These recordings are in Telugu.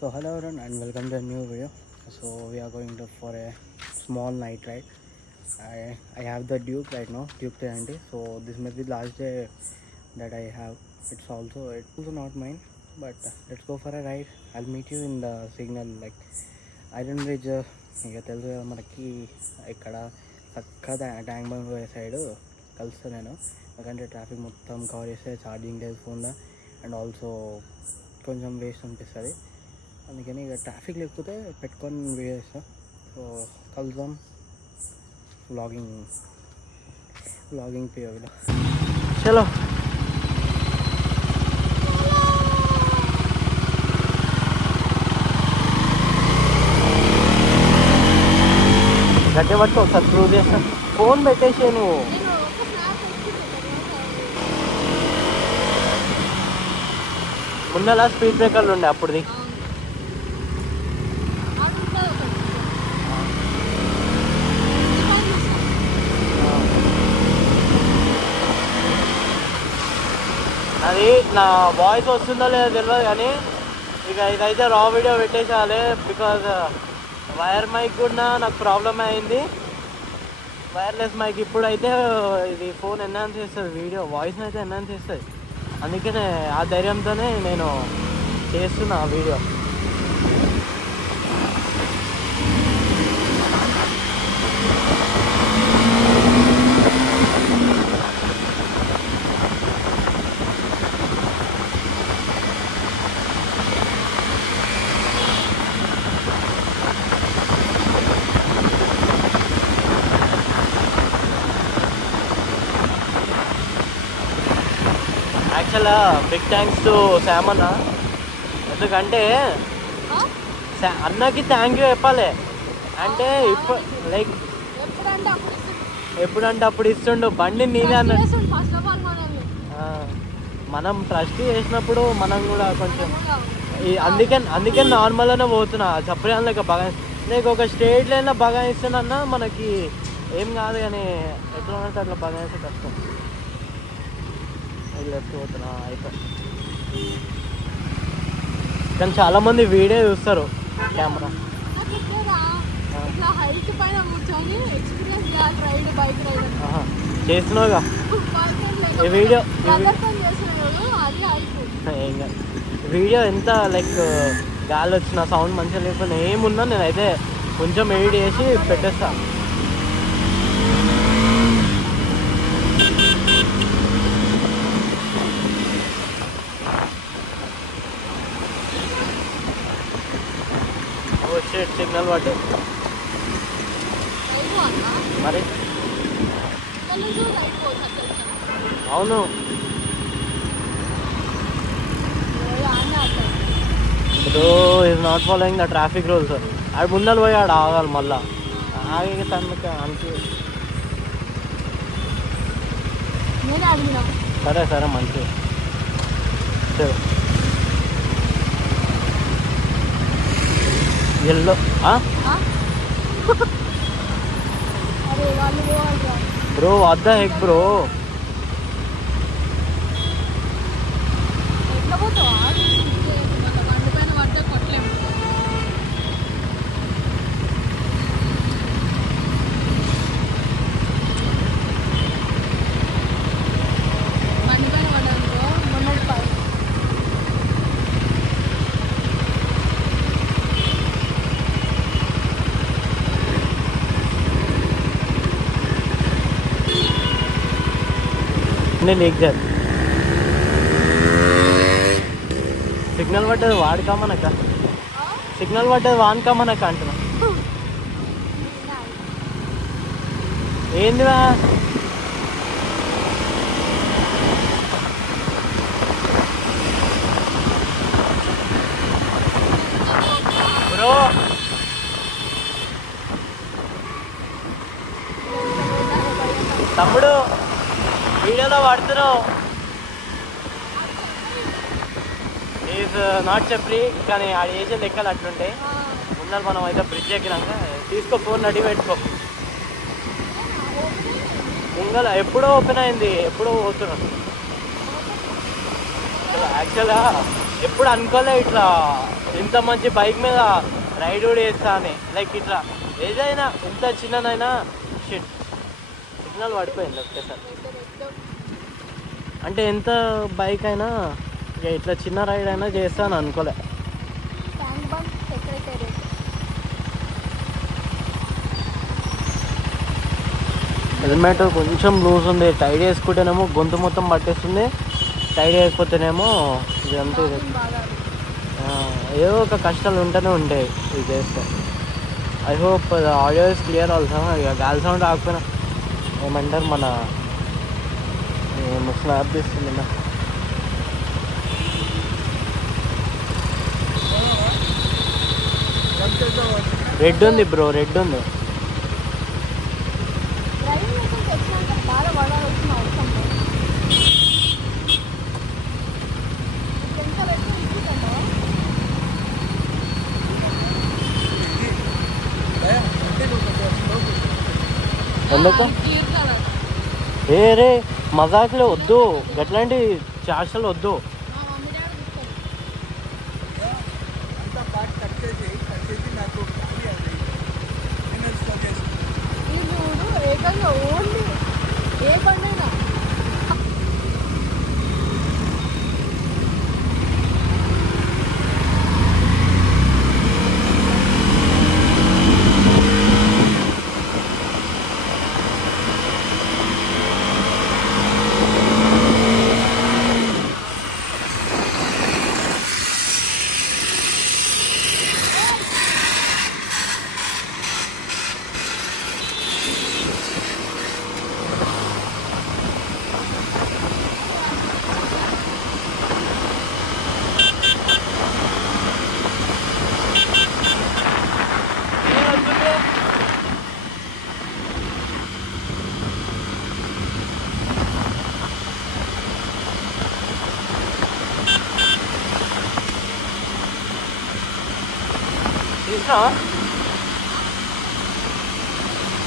So hello everyone and welcome to a new video. So we are going to for a small night ride. I have the Duke right now, Duke 390. So this may be the last day that I have. It's also not mine, but let's go for a ride. I'll meet you in the signal like iron bridge. ఇక తెలుసు కదా మనకి ఇక్కడ చక్కగా ట్యాంక్ బండ్ పోయే సైడ్ కలుస్తాను నేను. ఎందుకంటే ట్రాఫిక్ మొత్తం కవర్ చేస్తే ఛార్జింగ్ లేదు ఫోన్లో అండ్ ఆల్సో కొంచెం వేస్ట్ అనిపిస్తుంది. అందుకని ఇక ట్రాఫిక్ లేకపోతే పెట్టుకొని వీడియో చేస్తాం. సో కలుద్దాం వ్లాగింగ్ పియోలో. చలో గట్టి పట్టుకో ఒకసారి ప్రూవ్ చేస్తా. ఫోన్ పెట్టేసి నువ్వు ముందలా స్పీడ్ బ్రేకర్లు ఉండే అప్పుడుది. అది నా వాయిస్ వస్తుందో లేదో తెలియదు కానీ ఇక ఇదైతే రా వీడియో పెట్టేసేయాలి. బికాజ్ వైర్ మైక్ కూడా నాకు ప్రాబ్లం అయింది. వైర్లెస్ మైక్ ఇప్పుడైతే ఇది ఫోన్ ఎన్హాన్స్ చేస్తుంది, వీడియో వాయిస్ని అయితే ఎన్హాన్స్ చేస్తుంది. అందుకనే ఆ ధైర్యంతోనే నేను చేస్తున్నా వీడియో. యాక్చువల్గా బిగ్ థ్యాంక్స్ టు శామ్ అన్న. ఎందుకంటే అన్నకి థ్యాంక్ యూ చెప్పాలి. అంటే ఇప్పుడు లైక్ ఎప్పుడంటే అప్పుడు ఇస్తుండు బండి నీదే అన్న. మనం ట్రస్ట్ చేసినప్పుడు మనం కూడా కొంచెం అందుకే నార్మల్గానే పోతున్నా. చెప్పలేక బాగా నీకు ఒక స్టేట్ లైన్లో బాగా ఇస్తున్నా మనకి ఏం కాదు, కానీ ఎట్లా ఉన్నట్టు అట్లా బాగా ఇస్తే కష్టం. లెఫ్ట్ పోతున్నా అయిపోయి. కానీ చాలామంది వీడియో చూస్తారు కెమెరా. చేస్తున్నావుగా ఈ వీడియో. వీడియో ఎంత లైక్ గాలి వచ్చిన సౌండ్ మంచిగా లేకపోయినా ఏమున్నా నేనైతే కొంచెం ఎడిట్ చేసి పెట్టేస్తాను. సిగ్నల్ పట్టు మరి. అవును ఇప్పుడు is not following the traffic rules. ఆడు ముందర పోయి ఆడు ఆగాలి. మళ్ళా ఆగి తనకి అంటే సరే సరే మంచి సరే. Yellow bro what the heck bro. Leak చేయాలి. సిగ్నల్ పడ్డది వాడుకోమనక, సిగ్నల్ పడ్డది వానుకోమనక అంటున్నా. ఏందివా బ్రో? తమ్ముడు వీడియోలో వాడుతున్నావు. ఈజ్ నాట్ చెప్పి కానీ ఆ ఏజ్ లెక్కలు అట్లుంటాయి. ముందర మనం అయితే బ్రిడ్జ్ ఎక్కినాక తీసుకో, ఫోన్ రెడీ పెట్టుకో. ముంగల ఎప్పుడో ఓపెన్ అయింది, ఎప్పుడో పోతున్నాను. యాక్చువల్గా ఎప్పుడు అనుకోలే ఇట్లా ఇంత మంచి బైక్ మీద రైడ్ కూడా చేస్తా అని, లైక్ ఇట్లా ఏదైనా ఎంత చిన్నదైనా షిట్ సిగ్నల్ పడిపోయింది ఒకేసారి. అంటే ఎంత బైక్ అయినా ఇక ఇట్లా చిన్న రైడ్ అయినా చేస్తాను అనుకోలే. హెల్మెట్ కొంచెం లూజ్ ఉంది, టైట్ వేసుకుంటేనేమో గొంతు మొత్తం పట్టేస్తుంది, టైట్ వేయకపోతేనేమో ఇదంతా ఏదో ఒక కష్టాలు ఉంటూనే ఉంటాయి ఇది చేస్తే. I hope audio is clear also. ఇక గాలి సౌండ్ రాకపోయినా ఏమంటారు మన స్నాప్ తీస్తుంది. రెడ్ ఉంది బ్రో, రెడ్ ఉంది. ఎందుకు ఏ రే మజాకులే వద్దు, గట్లాంటి చాషలు వద్దు.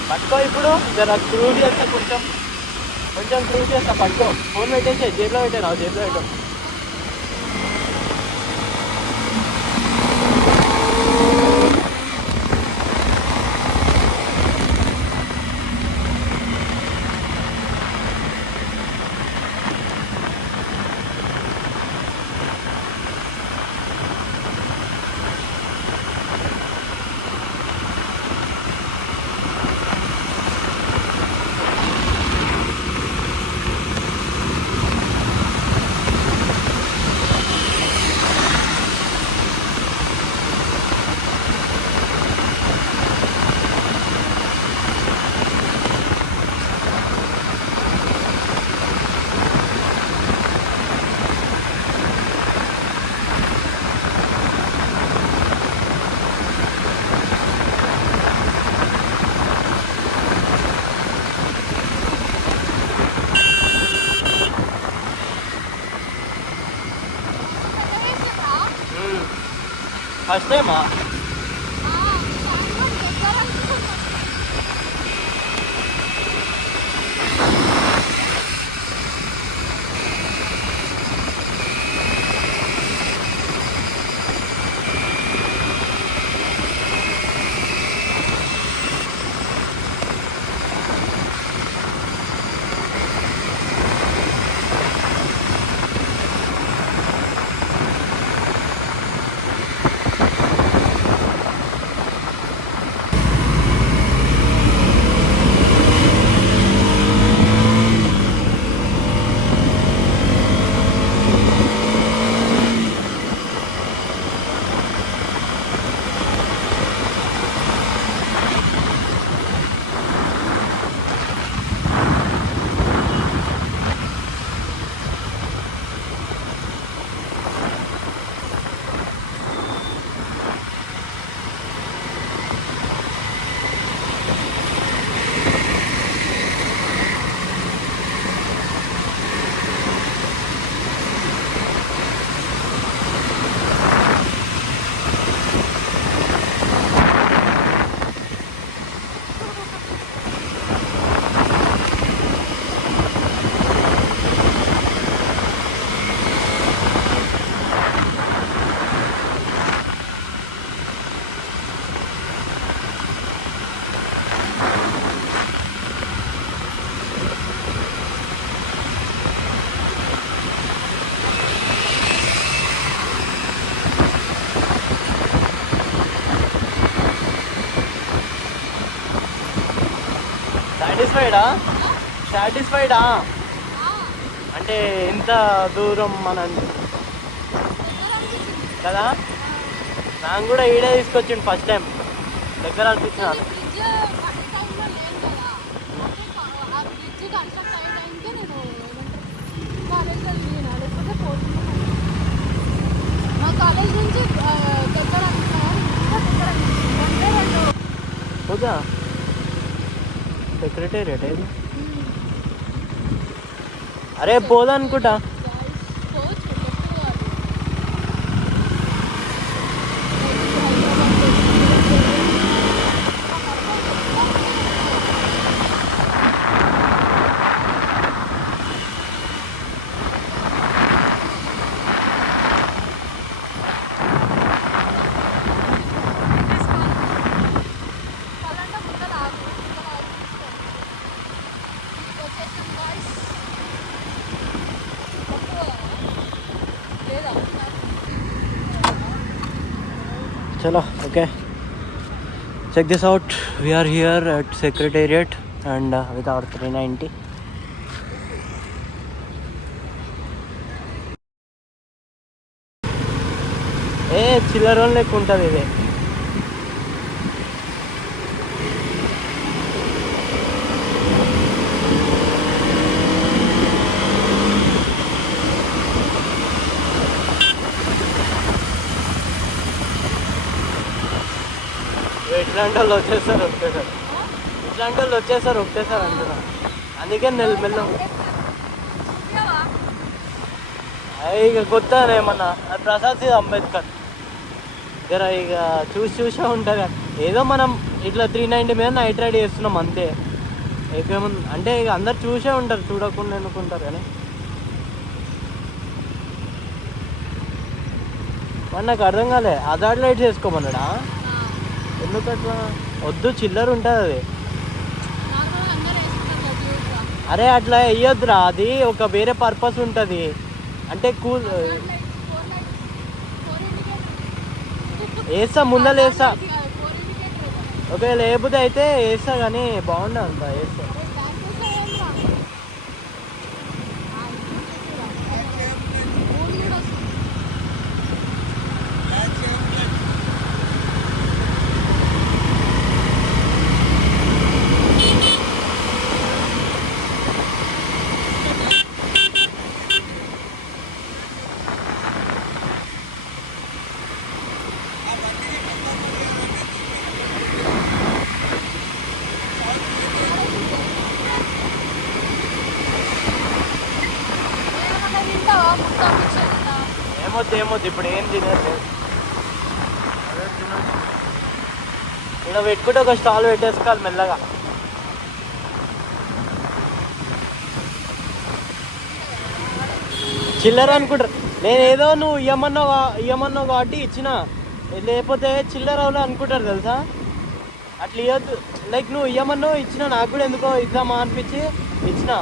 పట్టుకో ఇప్పుడు జర క్రూజ్ చేస్తా, కొంచెం కొంచెం క్రూజ్ చేస్తా. పట్టుకో, ఫోన్ పెట్టేసి జేబులో పెట్టాను, జేబులో పెట్టాను. ఫస్ట్ టైమా? సాటిస్ఫైడా అంటే ఎంత దూరం మనం కదా. నాకు కూడా ఈడే తీసుకొచ్చిండు ఫస్ట్ టైం, దగ్గర అనిపించినాను. పోదా సెక్రటేరియట్ ఏది? అరే పోదా అనుకుంటా. Chalo, okay. Check this out. We are here at Secretariat and with our 390. చిల్లర లెక్క ఉంటుంది ఇది. ఇట్లాంటి వాళ్ళు వచ్చేస్తారు ఒకటేసారి అంటున్నా. అందుకే మెల్ల ఇక కొత్తనే ఏమన్నా ప్రసాద్ అంబేద్కర్ దగ్గర ఇక చూసే ఉంటుంది. ఏదో మనం ఇట్లా 390 మీద నైట్ రైడ్ చేస్తున్నాం అంతే. ఏమేముంది అంటే ఇక అందరు చూసే ఉంటారు, చూడకుండా అనుకుంటారు. కానీ మరి నాకు అర్థం కాలే, ఆధార్ లైట్ చేసుకోమన్నాడా? ఎందుకట్లా? వద్దు, చిల్లర ఉంటుంది అది. అరే అట్లా వేయొద్దురా, అది ఒక వేరే పర్పస్ ఉంటుంది. అంటే కూల్ వేస్తా, ముందర వేస్తా. ఒకవేళ లేకపోతే అయితే వేస్తా, కానీ బాగుండదు అంత వేస్తా. ఏమొద్దు ఇప్పుడు ఏం తినట్లేదు. ఇక్కడ పెట్టుకుంటే ఒక స్టాల్ పెట్టేసుకోవాలి మెల్లగా. చిల్లర అనుకుంటారు. నేను ఏదో నువ్వు ఇయ్యమన్నావు కాబట్టి ఇచ్చిన, లేకపోతే చిల్లర వాళ్ళు అనుకుంటారు తెలుసా. అట్లా ఇవ్వద్దు. లైక్ నువ్వు ఇయ్యమన్నావు ఇచ్చిన, నాకు కూడా ఎందుకో ఇద్దామా అనిపించి ఇచ్చిన.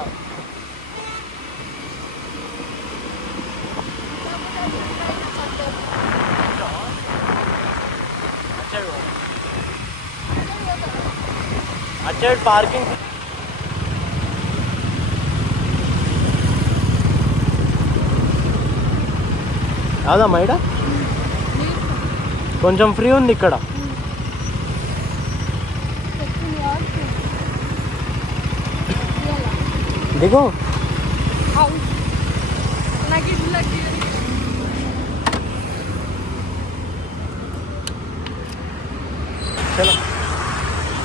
అటు పార్కింగ్ కాదమ్మా, ఇక్కడ కొంచెం ఫ్రీ ఉంది ఇక్కడ. దిగు. చలో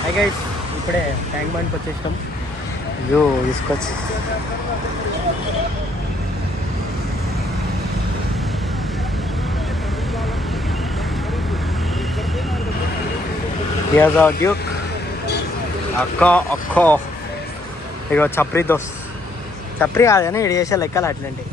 హై గైస్, ఇప్పుడే ట్యాంక్ బండ్కి వచ్చేసాం. వ్యూ తీసుకొచ్చి డ్యూక్ అక్క ఇగో చప్రీ దోస్. చప్రీ కాదు కానీ ఇటు చేసే లెక్కలు అట్లాంటి.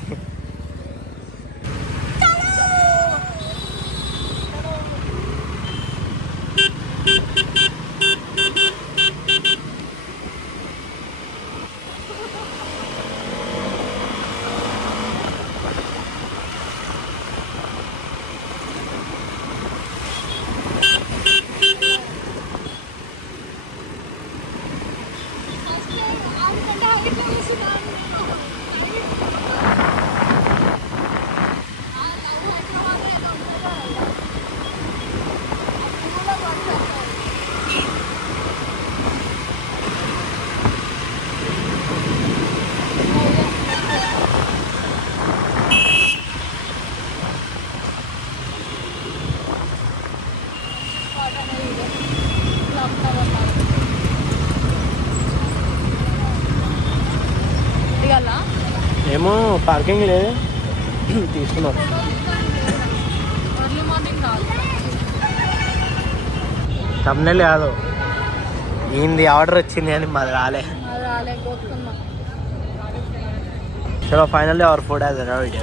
ఏమో పార్కింగ్ లేదు తీసుకున్నాం. తమ్నెల్ కాదు, ఈయనది ఆర్డర్ వచ్చింది అని మాది రాలే. చలో finally our food has arrived.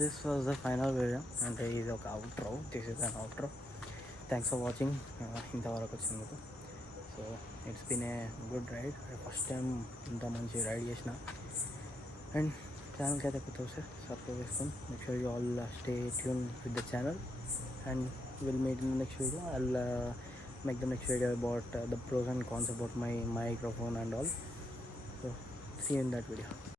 This was the final video and ఇది ఒక outro. This is an outro. Thanks for watching. ఇంతవరకు వచ్చినందుకు. So it's been a good ride. First time ఇంత మంచి రైడ్ చేసిన. అండ్ ఛానల్కి అయితే కొత్త వస్తే సబ్స్క్రైబ్ చేసుకొని make sure you all stay tune with the channel and will meet in the next video. I'll make the next video about the pros and cons about my microphone and all. So see you in that video.